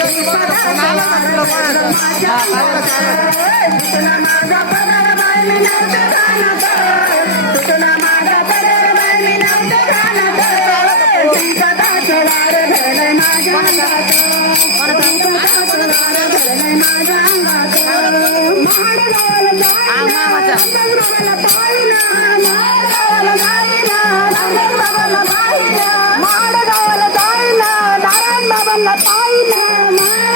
I'm not going to lie, I'm not going to lie, I'm not going to lie, I'm not going to lie, I'm not going to lie, I'm not going to lie, Mom.